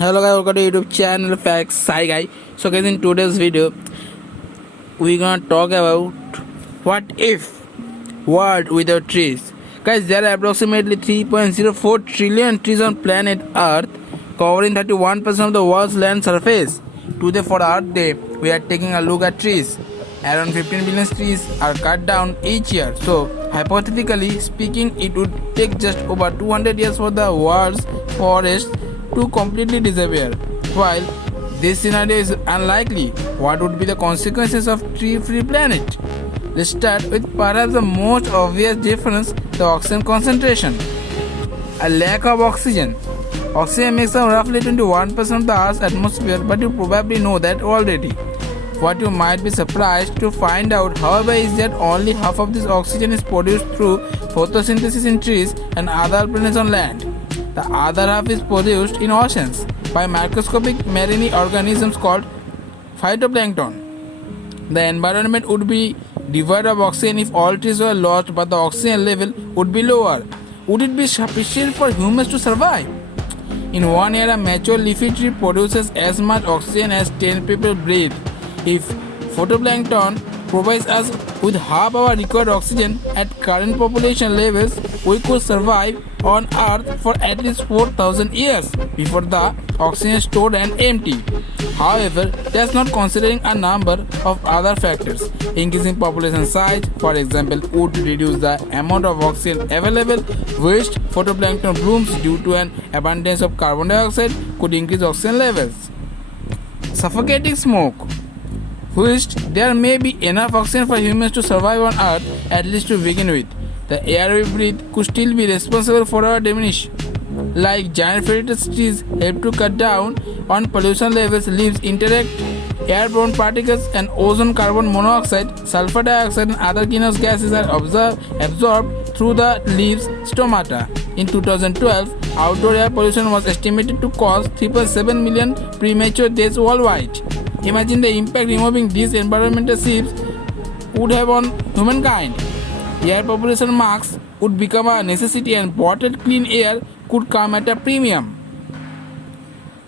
Hello guys, welcome to YouTube channel Facts. Hi guys. So guys, in today's video, we're gonna talk about what if world without trees. Guys, there are approximately 3.04 trillion trees on planet Earth, covering 31% of the world's land surface. Today for Earth Day, we are taking a look at trees. Around 15 billion trees are cut down each year. So, hypothetically speaking, it would take just over 200 years for the world's forests to completely disappear. While this scenario is unlikely, what would be the consequences of tree-free planet? Let's start with perhaps the most obvious difference, the oxygen concentration. A lack of oxygen. Oxygen makes up roughly 21% of the Earth's atmosphere, but you probably know that already. What you might be surprised to find out, however, is that only half of this oxygen is produced through photosynthesis in trees and other planets on land. The other half is produced in oceans by microscopic marine organisms called phytoplankton. The environment would be devoid of oxygen if all trees were lost, but the oxygen level would be lower. Would it be sufficient for humans to survive? In 1 year, a mature leafy tree produces as much oxygen as 10 people breathe. If phytoplankton provides us with half our required oxygen at current population levels, we could survive on Earth for at least 4,000 years before the oxygen is stored and empty. However, that's not considering a number of other factors. Increasing population size, for example, would reduce the amount of oxygen available, which phytoplankton blooms due to an abundance of carbon dioxide could increase oxygen levels. Suffocating smoke. Whilst there may be enough oxygen for humans to survive on Earth, at least to begin with, the air we breathe could still be responsible for our diminution. Like giant fertility trees help to cut down on pollution levels, leaves interact airborne particles and ozone, carbon monoxide, sulfur dioxide and other greenhouse gases are absorbed through the leaves' stomata. In 2012, outdoor air pollution was estimated to cause 3.7 million premature deaths worldwide. Imagine the impact removing these environmental seeps would have on humankind. Air population masks would become a necessity and bottled clean air could come at a premium.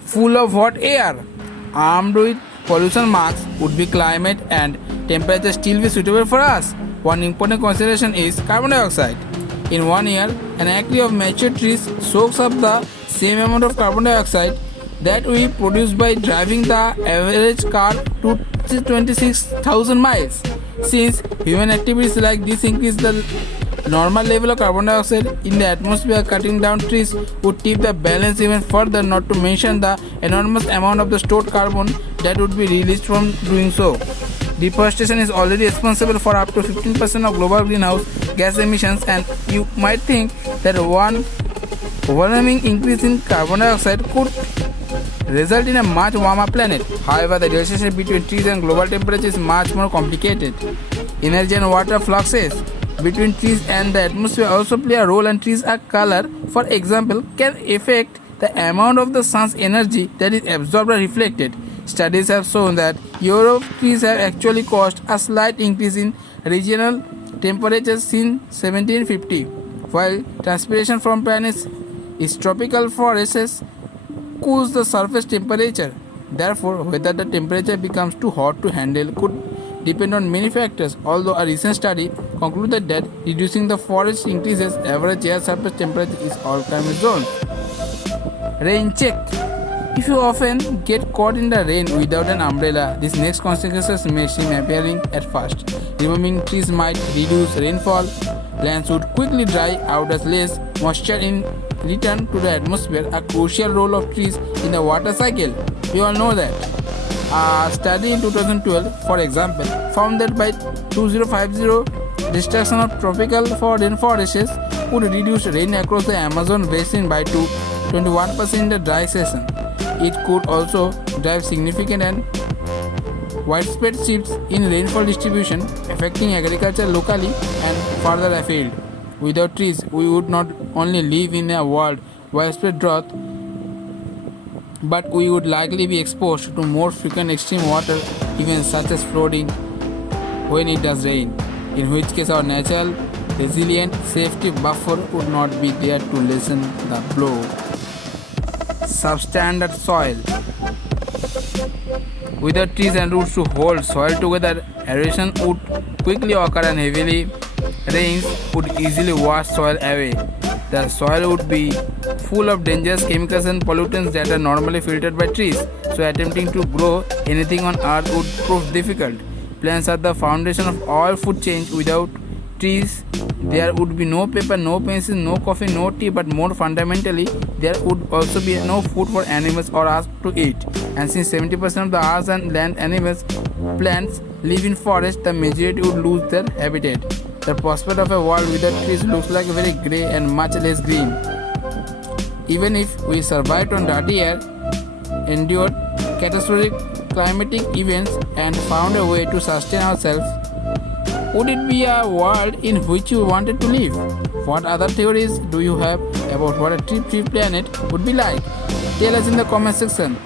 Full of hot air. Armed with pollution masks would be climate and temperature still be suitable for us. One important consideration is carbon dioxide. In 1 year, an acre of mature trees soaks up the same amount of carbon dioxide that we produce by driving the average car to 26,000 miles. Since human activities like this increase the normal level of carbon dioxide in the atmosphere, cutting down trees would tip the balance even further, not to mention the enormous amount of the stored carbon that would be released from doing so. Deforestation is already responsible for up to 15% of global greenhouse gas emissions, and you might think that one overwhelming increase in carbon dioxide could result in a much warmer planet. However, the relationship between trees and global temperature is much more complicated. Energy and water fluxes between trees and the atmosphere also play a role, and trees' color, for example, can affect the amount of the sun's energy that is absorbed or reflected. Studies have shown that Europe trees have actually caused a slight increase in regional temperatures since 1750, while transpiration from planets' tropical forests cools the surface temperature. Therefore, whether the temperature becomes too hot to handle could depend on many factors, although a recent study concluded that reducing the forest increases average air surface temperature in all climate zones. Rain check. If you often get caught in the rain without an umbrella, these next consequences may seem appealing at first. Removing trees might reduce rainfall. Lands would quickly dry out as less moisture in return to the atmosphere, a crucial role of trees in the water cycle. We all know that. A study in 2012, for example, found that by 2050, destruction of tropical rainforests would reduce rain across the Amazon basin by 21% in the dry season. It could also drive significant and widespread shifts in rainfall distribution, affecting agriculture locally and further afield. Without trees, we would not only live in a world of widespread drought, but we would likely be exposed to more frequent extreme water events such as flooding when it does rain, in which case our natural, resilient safety buffer would not be there to lessen the blow. substandard soil. Without trees and roots to hold soil together, erosion would quickly occur and heavily rains would easily wash soil away. The soil would be full of dangerous chemicals and pollutants that are normally filtered by trees, so attempting to grow anything on earth would prove difficult. Plants are the foundation of all food chain. Without trees, there would be no paper, no pencil, no coffee, no tea, but more fundamentally, there would also be no food for animals or us to eat. And since 70% of the earth and land animals, plants live in forests, the majority would lose their habitat. The prospect of a world without trees looks like very grey and much less green. Even if we survived on dirty air, endured catastrophic climatic events, and found a way to sustain ourselves, would it be a world in which you wanted to live? What other theories do you have about what a tree-free planet would be like? Tell us in the comment section.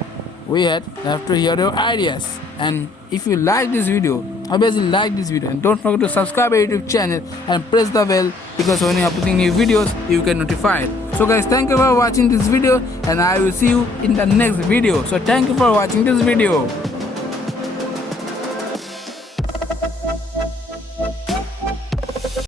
We had love to hear your ideas. And if you like this video, obviously like this video, and don't forget to subscribe our YouTube channel and press the bell, because when you are uploading new videos you get notified. So guys, thank you for watching this video, and I will see you in the next video. So thank you for watching this video.